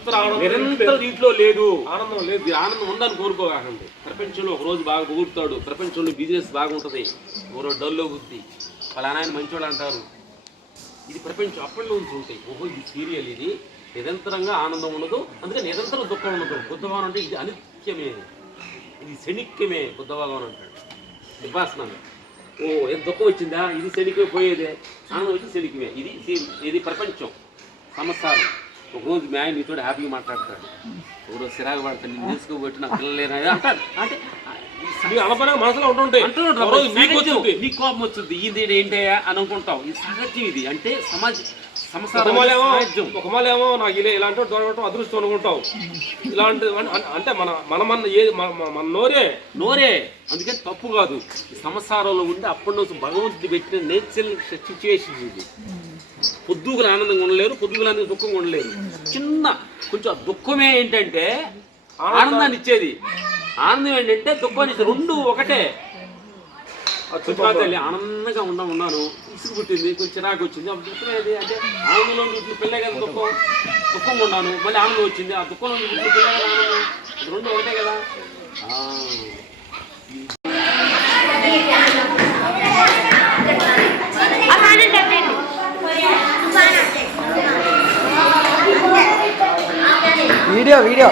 నిరంతరం దీంట్లో లేదు, ఆనందం లేదు. ఆనందం ఉందని కోరుకోకండి. ప్రపంచంలో ఒక రోజు బాగా పొగుడుతాడు, ప్రపంచంలో బిజినెస్ బాగుంటుంది, ఓరో డల్లో బుద్ధి ఫలానా ఆయన మంచోడు అంటారు. ఇది ప్రపంచం అప్పట్లో నుంచి ఉంటాయి. ఓహో ఇది సీరియల్, ఇది నిరంతరంగా ఆనందం ఉండదు, అందుకే నిరంతరం దుఃఖం ఉండదు. బుద్ధభావనం అంటే ఇది అనిత్యమే, ఇది శనిక్యమే. బుద్ధభావనం అంటాడు విభాసనాలు. ఓ ఎంత దుఃఖం వచ్చిందా, ఇది శనికే పోయేదే, ఆనందం వచ్చి శనికమే. ఇది ప్రపంచం సంవత్సరాలు. ఒకరోజు మీ ఆయన నీతో హ్యాపీగా మాట్లాడతాడు, ఒకరోజు సిరాగా పడతాడు, నేను తీసుకోబెట్టి నా పిల్లలు లేనా అంటాడు. అంటే అనపరంగా మనసులో ఉంటుంటాయి, నీ కోపం వచ్చింది, ఇది ఏంటయ్యా అని అనుకుంటావు. ఇది సహజం. ఇది అంటే ఒకమాలేమో నాకు ఇలాంటి దొరకటం అదృష్టం అనుకుంటావు. ఇలాంటి అంటే మన నోరే అందుకని తప్పు కాదు. ఈ సంసారంలో ఉండి అప్పటి నుంచి భగవంతుడి పెట్టిన నేచురల్ సిచ్యువేషన్ ఇది. పొద్దుగులు ఆనందంగా ఉండలేరు, పొద్దుగులు అనేది దుఃఖంగా ఉండలేరు. చిన్న కొంచెం దుఃఖమే ఏంటంటే ఆనందాన్ని ఇచ్చేది, ఆనందం ఏంటంటే దుఃఖాన్ని ఇచ్చేది. రెండు ఒకటే. తల్లి ఆనందంగా ఉన్నాను, ఇసుగు పుట్టింది, కొంచెం చిరాకు వచ్చింది, అప్పుడు దుఃఖం ఏది అంటే ఆనందంలో పుట్టిన పిల్లే కదా దుఃఖంగా ఉన్నాను, మళ్ళీ ఆనందం వచ్చింది, ఆ దుఃఖంలో పుట్టిన పిల్లే కదా ఆనందం. రెండు ఒకటే కదా. వీడియో